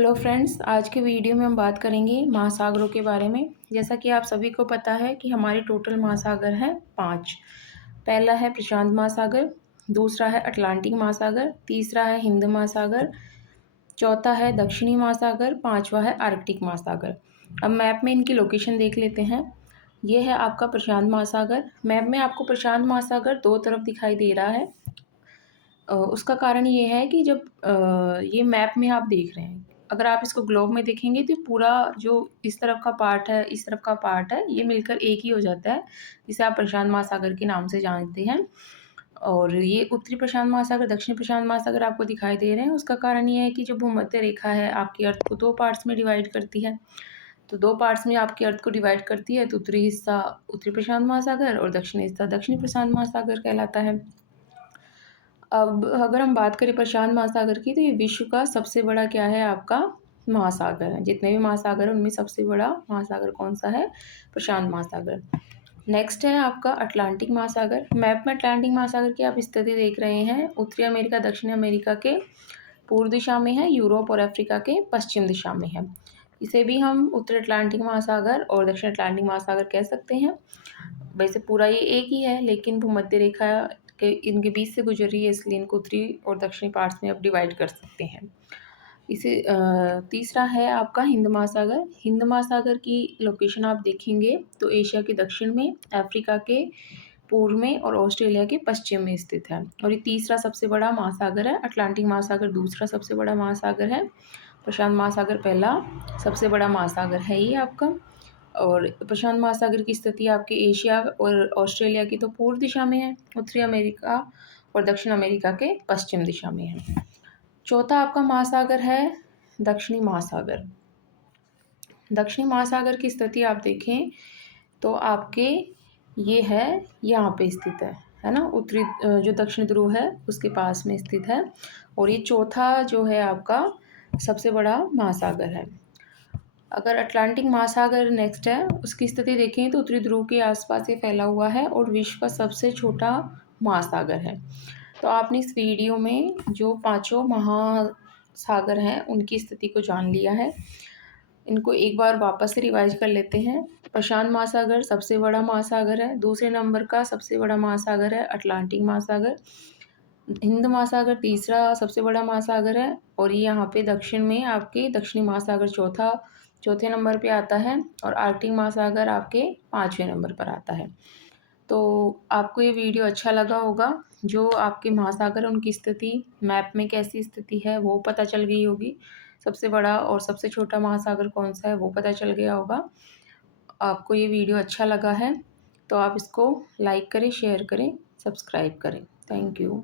Hello friends, आज के video में हम बात करेंगे महासागरों के बारे में। जैसा कि आप सभी को पता है कि हमारे टोटल महासागर हैं 5। पहला है प्रशांत महासागर, दूसरा है अटलांटिक महासागर, तीसरा है हिंद महासागर, चौथा है दक्षिणी महासागर, पांचवा है आर्कटिक महासागर। अब मैप में इनकी लोकेशन देख लेते हैं। ये है आपका प्रशांत महासागर। मैप में आपको प्रशांत महासागर दो तरफ दिखाई दे रहा है। उसका कारण ये है कि जब ये मैप में आप देख रहे हैं, अगर आप इसको ग्लोब में देखेंगे तो पूरा जो इस तरफ का पार्ट है, इस तरफ का पार्ट है, ये मिलकर एक ही हो जाता है, जिसे आप प्रशांत महासागर के नाम से जानते हैं। और ये उत्तरी प्रशांत महासागर, दक्षिणी प्रशांत महासागर आपको दिखाई दे रहे हैं। उसका कारण ये है कि जो भूमध्य रेखा है आपकी अर्थ को 2 पार्ट्स में डिवाइड करती है। तो 2 पार्ट्स में आपकी अर्थ को डिवाइड करती है, तो उत्तरी हिस्सा उत्तरी प्रशांत महासागर और दक्षिणी हिस्सा दक्षिणी प्रशांत महासागर कहलाता है। अब अगर हम बात करें प्रशांत महासागर की, तो ये विश्व का सबसे बड़ा क्या है, आपका महासागर है। जितने भी महासागर हैं उनमें सबसे बड़ा महासागर कौन सा है? प्रशांत महासागर। नेक्स्ट है आपका अटलांटिक महासागर। मैप में अटलांटिक महासागर की आप स्थिति देख रहे हैं। उत्तरी अमेरिका दक्षिण अमेरिका के पूर्व दिशा में है, यूरोप और अफ्रीका के पश्चिम दिशा में है। इसे भी हम उत्तरी अटलांटिक महासागर और दक्षिण अटलांटिक महासागर कह सकते हैं। वैसे पूरा ये एक ही है, लेकिन भूमध्य रेखा के इनके बीच से गुजर रही है, इसलिए इनको उत्तरी और दक्षिणी पार्ट्स में आप डिवाइड कर सकते हैं। इसे तीसरा है आपका हिंद महासागर। हिंद महासागर की लोकेशन आप देखेंगे तो एशिया के दक्षिण में, अफ्रीका के पूर्व में और ऑस्ट्रेलिया के पश्चिम में स्थित है। और ये तीसरा सबसे बड़ा महासागर है। अटलांटिक महासागर दूसरा सबसे बड़ा महासागर है। प्रशांत महासागर पहला सबसे बड़ा महासागर है ये आपका। और प्रशांत महासागर की स्थिति आपके एशिया और ऑस्ट्रेलिया की तो पूर्व दिशा में है, उत्तरी अमेरिका और दक्षिण अमेरिका के पश्चिम दिशा में है। चौथा आपका महासागर है दक्षिणी महासागर। दक्षिणी महासागर की स्थिति आप देखें तो आपके ये है, यहाँ पे स्थित है ना, उत्तरी जो दक्षिण ध्रुव है उसके पास में स्थित है। और ये चौथा जो है आपका सबसे बड़ा महासागर है। अगर अटलांटिक महासागर नेक्स्ट है, उसकी स्थिति देखें तो उत्तरी ध्रुव के आसपास ये फैला हुआ है और विश्व का सबसे छोटा महासागर है। तो आपने इस वीडियो में जो 5 महासागर हैं उनकी स्थिति को जान लिया है। इनको एक बार वापस से रिवाइज कर लेते हैं। प्रशांत महासागर सबसे बड़ा महासागर है। दूसरे नंबर का सबसे बड़ा महासागर है अटलांटिक महासागर। हिंद महासागर तीसरा सबसे बड़ा महासागर है। और ये यहाँ पे दक्षिण में आपके दक्षिणी महासागर चौथे नंबर पे आता है। और आर्कटिक महासागर आपके 5वें नंबर पर आता है। तो आपको ये वीडियो अच्छा लगा होगा। जो आपके महासागर उनकी स्थिति मैप में कैसी स्थिति है वो पता चल गई होगी। सबसे बड़ा और सबसे छोटा महासागर कौन सा है वो पता चल गया होगा। आपको ये वीडियो अच्छा लगा है तो आप इसको लाइक करें, शेयर करें, सब्सक्राइब करें। Thank you.